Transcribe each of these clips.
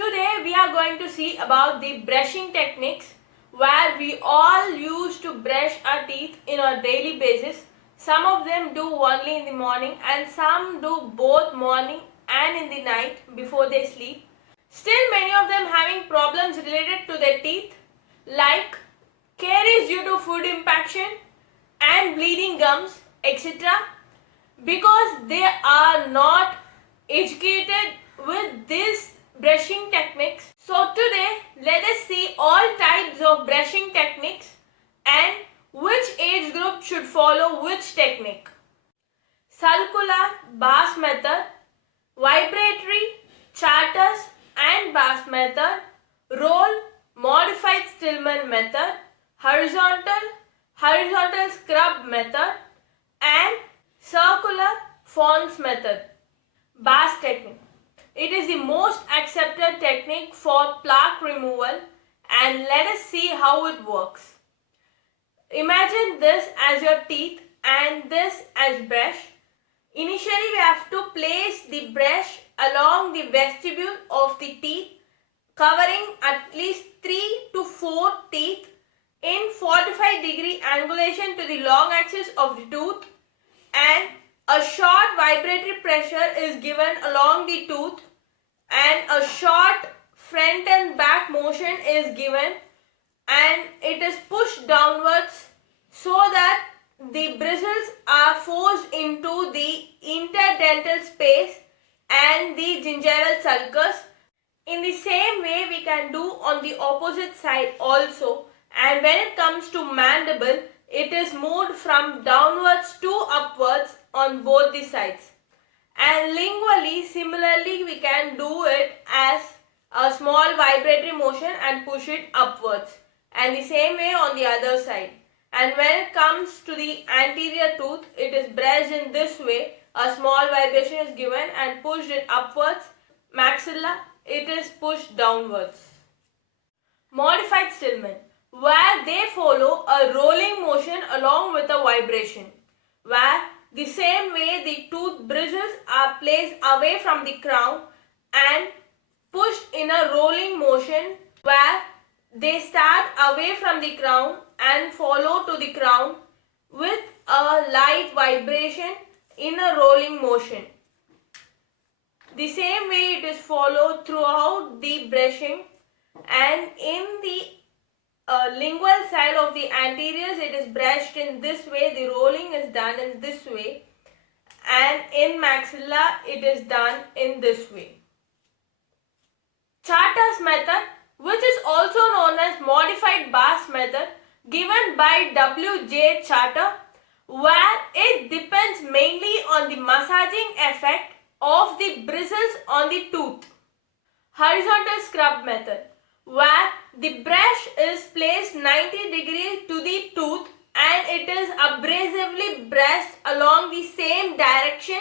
Today we are going to see about the brushing techniques where we all use to brush our teeth in a daily basis. Some of them do only in the morning and some do both morning and in the night before they sleep. Still many of them having problems related to their teeth like caries due to food impaction and bleeding gums, etc. because they are not educated with these brushing techniques. So today let us see all types of brushing techniques and which age group should follow which technique. Circular Bass method, vibratory, Charters and Bass method, roll, modified Stillman method, horizontal scrub method and circular Fons method. Bass technique. It is the most accepted technique for plaque removal and let us see how it works. Imagine this as your teeth and this as brush. Initially we have to place the brush along the vestibule of the teeth, covering at least 3 to 4 teeth in 45-degree angulation to the long axis of the tooth, and a short vibratory pressure is given along the tooth and a short front and back motion is given and it is pushed downwards so that the bristles are forced into the interdental space and the gingival sulcus. In the same way we can do on the opposite side also, and when it comes to mandible, it is moved from downwards to upwards on both the sides. And lingually, similarly, we can do it as a small vibratory motion and push it upwards. And the same way on the other side. And when it comes to the anterior tooth, it is brushed in this way. A small vibration is given and pushed it upwards. Maxilla, it is pushed downwards. Modified Stillman, where they follow a rolling motion along with a vibration, where the same way the tooth bristles are placed away from the crown and pushed in a rolling motion, where they start away from the crown and follow to the crown with a light vibration in a rolling motion. The same way it is followed throughout the brushing, and in the lingual side of the anteriors it is brushed in this way, the rolling is done in this way, and in maxilla it is done in this way. Charters method, which is also known as modified Bass method, given by W.J. Charter, where it depends mainly on the massaging effect of the bristles on the tooth. Horizontal scrub method, where the brush is placed 90 degrees to the tooth and it is abrasively brushed along the same direction,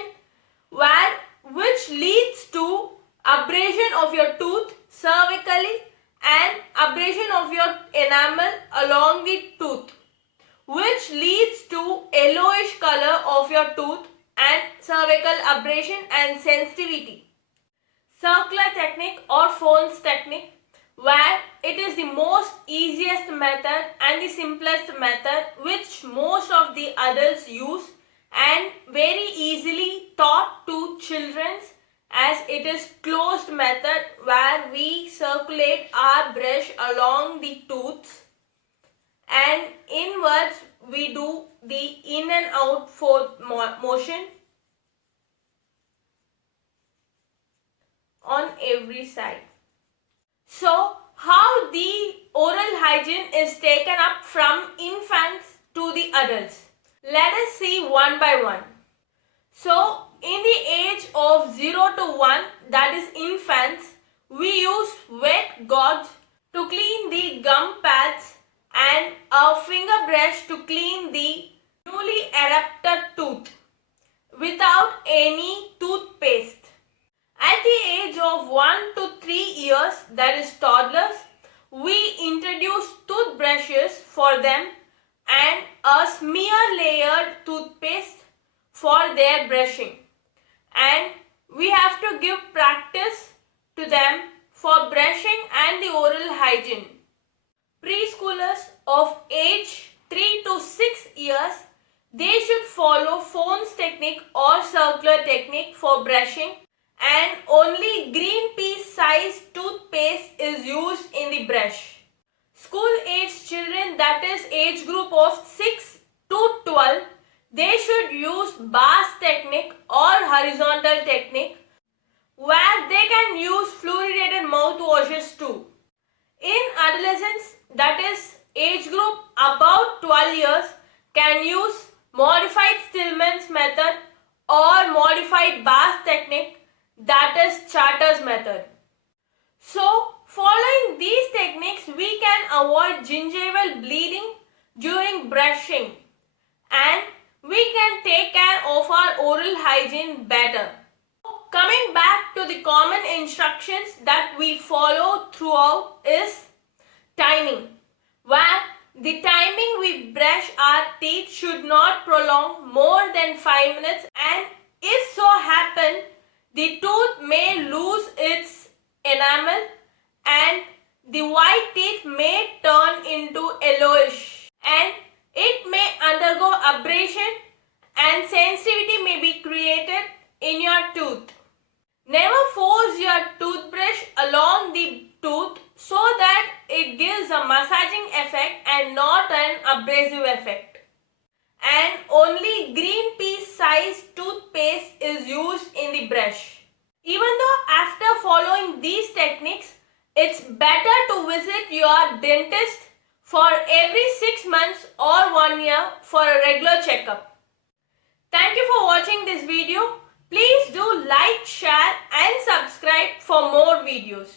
which leads to abrasion of your tooth cervically and abrasion of your enamel along the tooth, which leads to yellowish color of your tooth and cervical abrasion and sensitivity. Circular technique or Fons technique, where it is the most easiest method and the simplest method which most of the adults use and very easily taught to children, as it is closed method where we circulate our brush along the tooth and inwards we do the in and out motion on every side. So, how the oral hygiene is taken up from infants to the adults. Let us see one by one. So, in the age of 0 to 1, that is infants, we use wet gauze to clean the gum pads and a finger brush to clean the newly erupted tooth without any toothpaste. At the age of 1 to 3 years, that is toddlers, we introduce toothbrushes for them and a smear layered toothpaste for brushing, and we have to give practice to them for brushing and the oral hygiene. Preschoolers of age 3 to 6 years, they should follow Phone's technique or circular technique for brushing, and only green pea size toothpaste is used in the brush. School age children, that is age group of 6 to 12, they should use Bass technique or horizontal technique, where they can use fluoridated mouthwashes too. In adolescents, that is age group about 12 years, can use modified Stillman's method or modified Bass technique, that is Charter's method. So, following these techniques, we can avoid gingival bleeding during brushing, and we can take care of our oral hygiene better. Coming back to the common instructions that we follow throughout is timing, where the timing we brush our teeth should not prolong more than 5 minutes, and if so happen, the tooth may lose its enamel and the white teeth may turn into yellowish, and it may undergo abrasion and sensitivity may be created in your tooth. Never force your toothbrush along the tooth so that it gives a massaging effect and not an abrasive effect. And only green pea size toothpaste is used in the brush. Even though after following these techniques, it's better to visit your dentist for every 6 months or 1 year for a regular checkup. Thank you for watching this video. Please do like, share and subscribe for more videos.